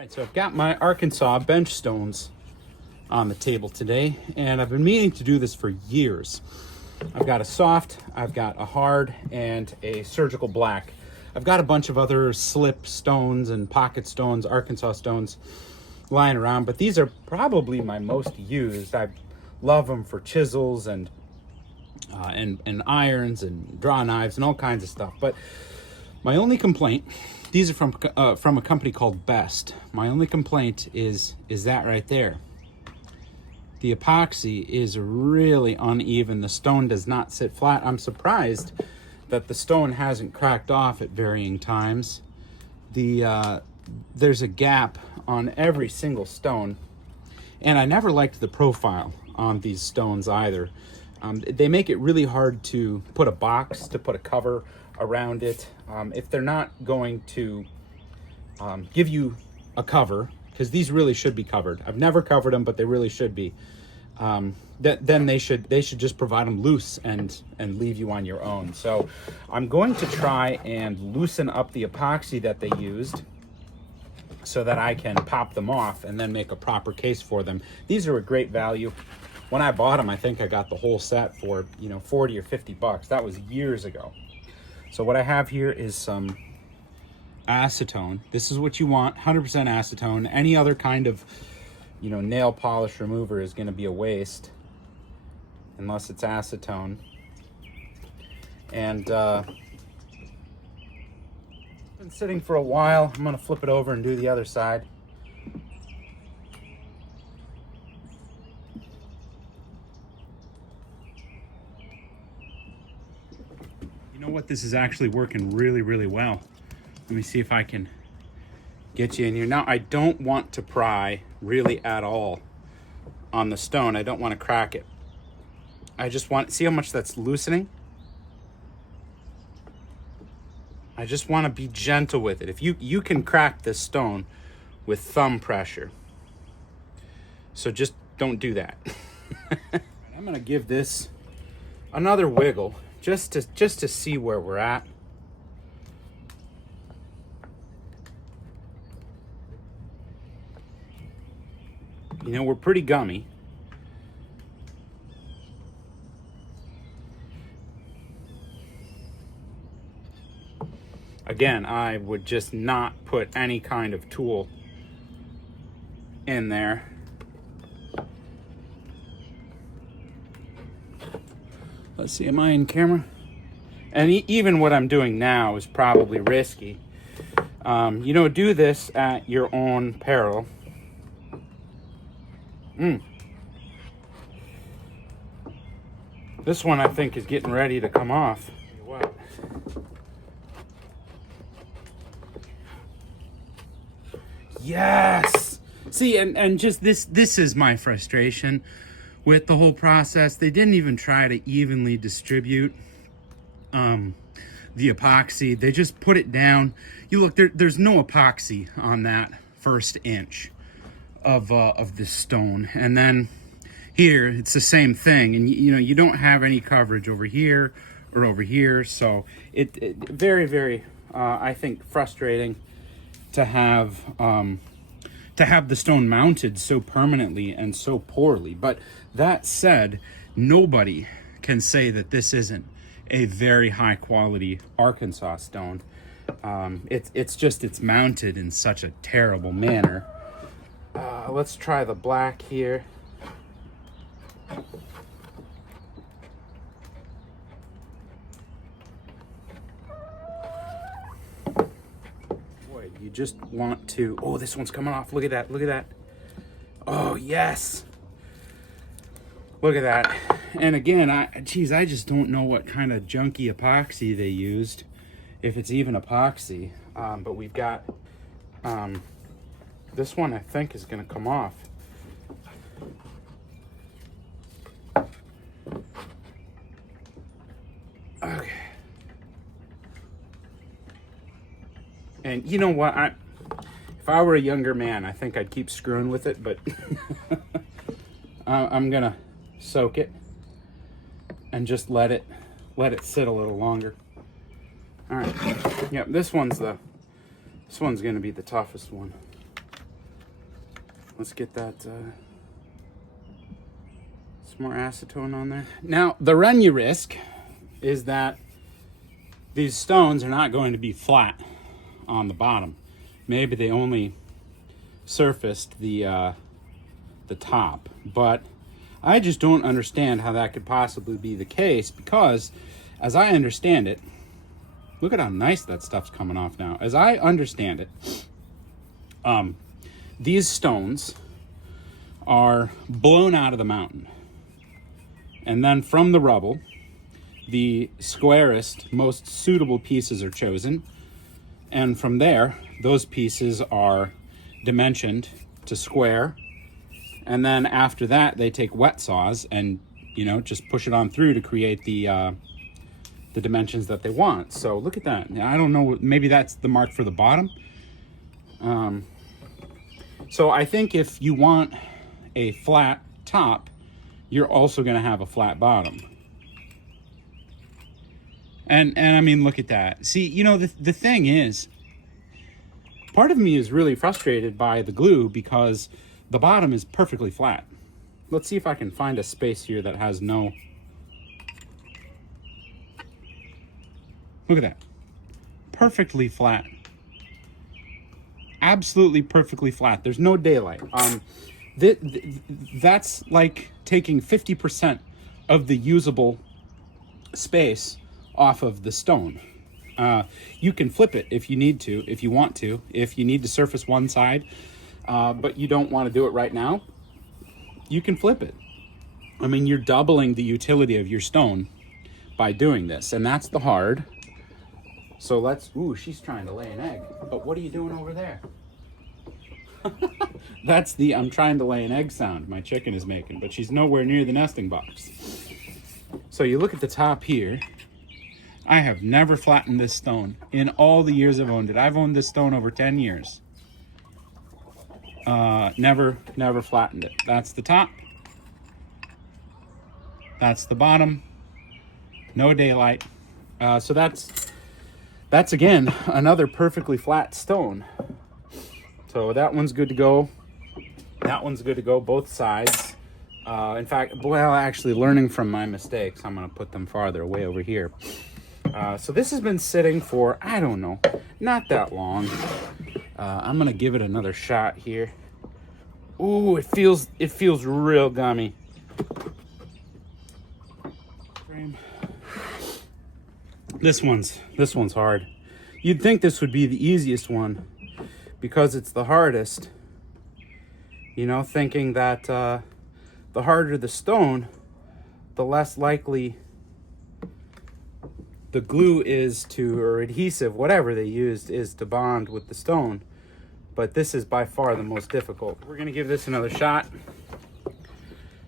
Right, so I've got my Arkansas bench stones on the table today, and I've been meaning to do this for years. I've got a soft, I've got a hard, and a surgical black. I've got a bunch of other slip stones and pocket stones, Arkansas stones, lying around, but these are probably my most used. I love them for chisels and irons and draw knives and all kinds of stuff. But my only complaint, these are from a company called Best. My only complaint is that right there. The epoxy is really uneven. The stone does not sit flat. I'm surprised that the stone hasn't cracked off at varying times. There's a gap on every single stone, and I never liked the profile on these stones either. They make it really hard to put a box, to put a cover around it. If they're not going to give you a cover, because these really should be covered. I've never covered them, but they really should be. Then they should just provide them loose and leave you on your own. So I'm going to try and loosen up the epoxy that they used so that I can pop them off and then make a proper case for them. These are a great value. When I bought them, I think I got the whole set for, 40 or 50 bucks. That was years ago. So what I have here is some acetone. This is what you want, 100% acetone. Any other kind of, nail polish remover is going to be a waste unless it's acetone. And been sitting for a while. I'm going to flip it over and do the other side. You know what? This is actually working really, really well. Let me see if I can get you in here. Now, I don't want to pry really at all on the stone. I don't want to crack it. I just want, see how much that's loosening? I just want to be gentle with it. If you can crack this stone with thumb pressure. So just don't do that. I'm going to give this another wiggle just to see where we're at. We're pretty gummy. Again, I would just not put any kind of tool in there. Let's see, am I in camera? And even what I'm doing now is probably risky. Do this at your own peril. This one I think is getting ready to come off. What? Yes! See, and just this is my frustration with the whole process. They didn't even try to evenly distribute the epoxy. They just put it down. You look, there's no epoxy on that first inch of this stone, and then here it's the same thing, and you don't have any coverage over here or over here. So it very, very I think frustrating to have the stone mounted so permanently and so poorly. But that said, nobody can say that this isn't a very high quality Arkansas stone. It's mounted in such a terrible manner. Let's try the black here. Boy, you just want to... Oh, this one's coming off. Look at that. Look at that. Oh, yes. Look at that. And again, I just don't know what kind of junky epoxy they used, if it's even epoxy. But we've got... this one, I think, is going to come off. Okay. And you know what? If I were a younger man, I think I'd keep screwing with it, but I'm going to soak it and just let it sit a little longer. All right. Yep, this one's going to be the toughest one. Let's get that some more acetone on there. Now, the run you risk is that these stones are not going to be flat on the bottom. Maybe they only surfaced the top, but I just don't understand how that could possibly be the case, because as I understand it, look at how nice that stuff's coming off now. As I understand it, these stones are blown out of the mountain, and then from the rubble, the squarest, most suitable pieces are chosen, and from there, those pieces are dimensioned to square, and then after that, they take wet saws and, you know, just push it on through to create the dimensions that they want. So look at that. I don't know, maybe that's the mark for the bottom. So I think if you want a flat top, you're also going to have a flat bottom. And I mean, look at that. See, you know, the thing is, part of me is really frustrated by the glue because the bottom is perfectly flat. Let's see if I can find a space here that has no... Look at that. Perfectly flat. Absolutely perfectly flat. There's no daylight. That's like taking 50% of the usable space off of the stone. You can flip it if you need to, if you want to, if you need to surface one side, but you don't want to do it right now, you can flip it. I mean, you're doubling the utility of your stone by doing this, and that's the hard. So let's, ooh, she's trying to lay an egg, but what are you doing over there? That's the I'm trying to lay an egg sound my chicken is making, but she's nowhere near the nesting box. So you look at the top here. I have never flattened this stone in all the years I've owned it. I've owned this stone over 10 years. Never flattened it. That's the top. That's the bottom. No daylight. So that's again another perfectly flat stone. So that one's good to go. That one's good to go, both sides. In fact, well, actually learning from my mistakes, I'm gonna put them farther away over here. So this has been sitting for, I don't know, not that long. I'm gonna give it another shot here. Ooh, it feels real gummy. This one's hard. You'd think this would be the easiest one because it's the hardest. You know, thinking that the harder the stone, the less likely the glue is to, or adhesive, whatever they used, is to bond with the stone. But this is by far the most difficult. We're gonna give this another shot.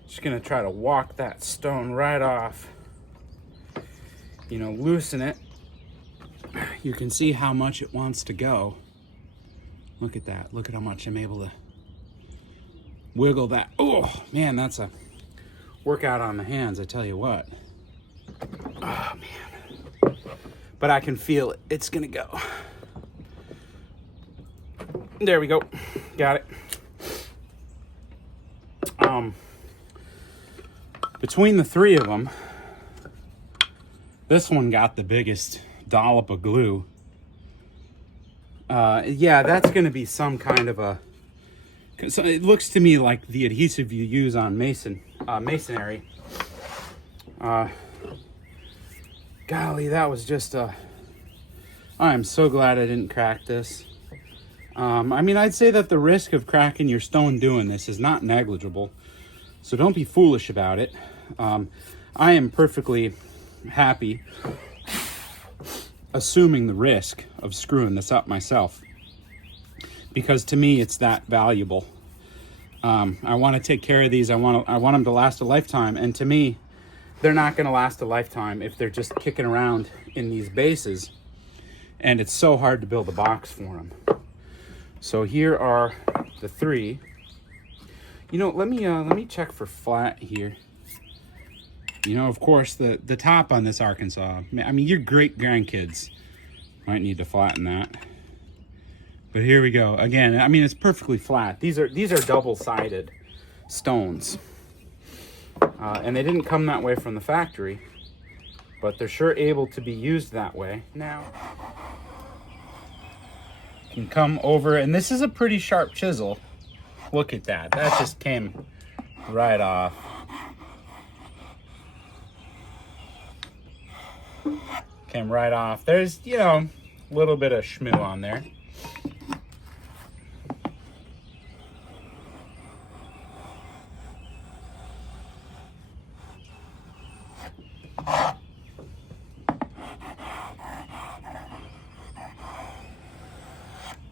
Just gonna try to walk that stone right off. You know, loosen it. You can see how much it wants to go. Look at that. Look at how much I'm able to wiggle that. Oh, man, that's a workout on the hands, I tell you what. Oh, man. But I can feel it. It's gonna go. There we go. Got it. Between the three of them, this one got the biggest dollop of glue. Yeah, that's going to be some kind of a... So it looks to me like the adhesive you use on masonry. Golly, that was just a... I'm so glad I didn't crack this. I mean, I'd say that the risk of cracking your stone doing this is not negligible. So don't be foolish about it. I am perfectly happy assuming the risk of screwing this up myself, because to me it's that valuable. I want to take care of these. I want them to last a lifetime, and to me they're not going to last a lifetime if they're just kicking around in these bases, and it's so hard to build a box for them. So here are the three. You know, let me check for flat here. You know, of course, the top on this Arkansas, I mean, your great grandkids might need to flatten that. But here we go. Again, I mean, it's perfectly flat. These are double-sided stones. And they didn't come that way from the factory, but they're sure able to be used that way. Now, you can come over, and this is a pretty sharp chisel. Look at that. That just came right off. Came right off. There's, you know, a little bit of schmoo on there.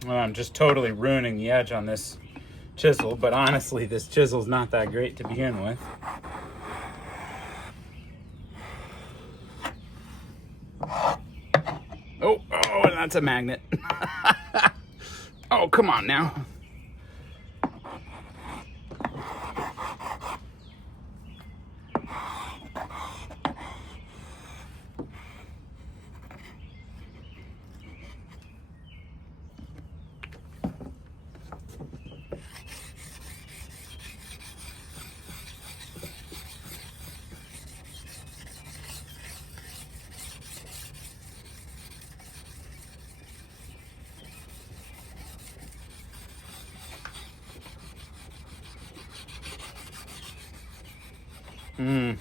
Well, I'm just totally ruining the edge on this chisel, but honestly, this chisel's not that great to begin with. Oh, that's a magnet. Oh, come on now.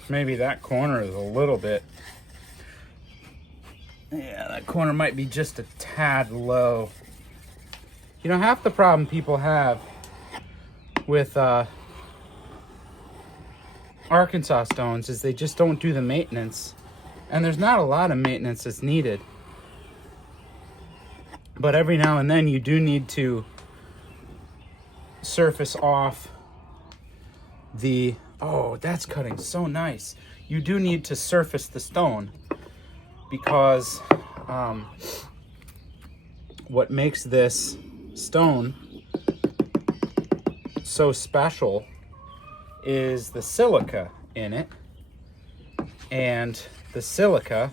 Maybe that corner is a little bit... Yeah, that corner might be just a tad low. You know, half the problem people have with Arkansas stones is they just don't do the maintenance. And there's not a lot of maintenance that's needed. But every now and then you do need to surface off the... Oh, that's cutting so nice. You do need to surface the stone because what makes this stone so special is the silica in it. And the silica,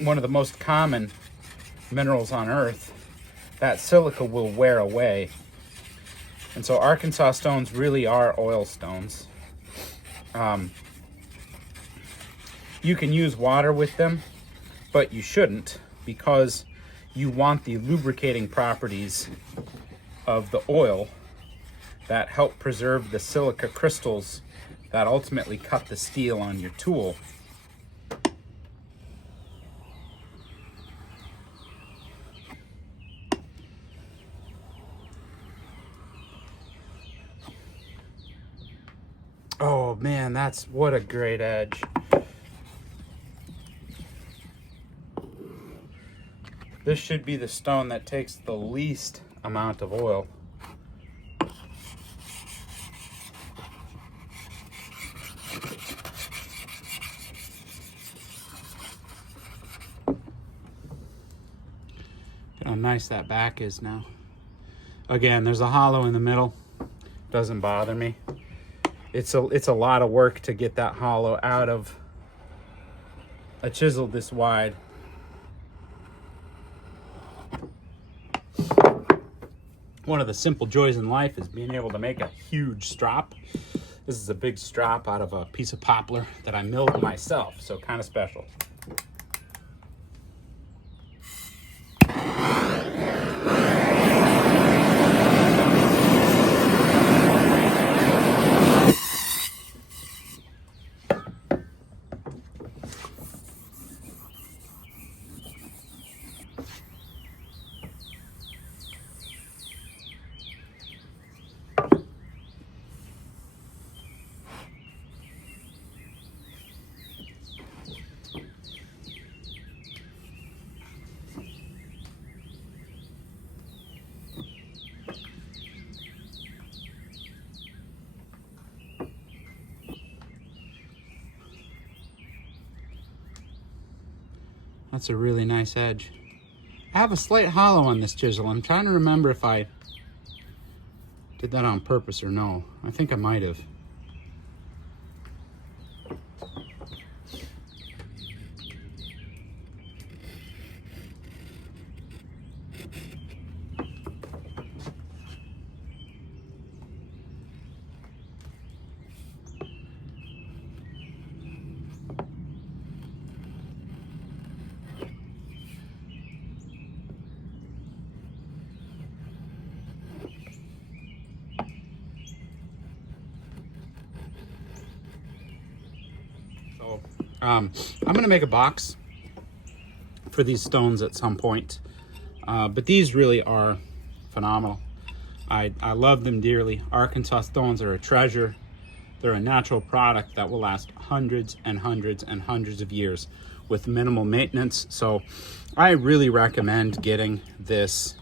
one of the most common minerals on Earth, that silica will wear away. And so Arkansas stones really are oil stones. You can use water with them, but you shouldn't because you want the lubricating properties of the oil that help preserve the silica crystals that ultimately cut the steel on your tool. Oh man, what a great edge. This should be the stone that takes the least amount of oil. Look how nice that back is now. Again, there's a hollow in the middle. Doesn't bother me. It's a lot of work to get that hollow out of a chisel this wide. One of the simple joys in life is being able to make a huge strop. This is a big strop out of a piece of poplar that I milled myself, so kind of special. That's a really nice edge. I have a slight hollow on this chisel. I'm trying to remember if I did that on purpose or no. I think I might have. I'm gonna make a box for these stones at some point, but these really are phenomenal. I love them dearly. Arkansas stones are a treasure. They're a natural product that will last hundreds and hundreds and hundreds of years with minimal maintenance. So I really recommend getting this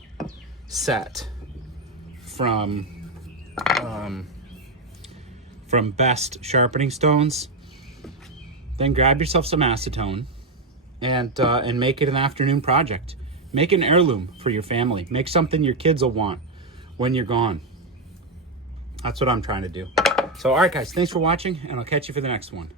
set from Best Sharpening Stones. Then grab yourself some acetone and make it an afternoon project. Make an heirloom for your family. Make something your kids will want when you're gone. That's what I'm trying to do. So, all right, guys, thanks for watching, and I'll catch you for the next one.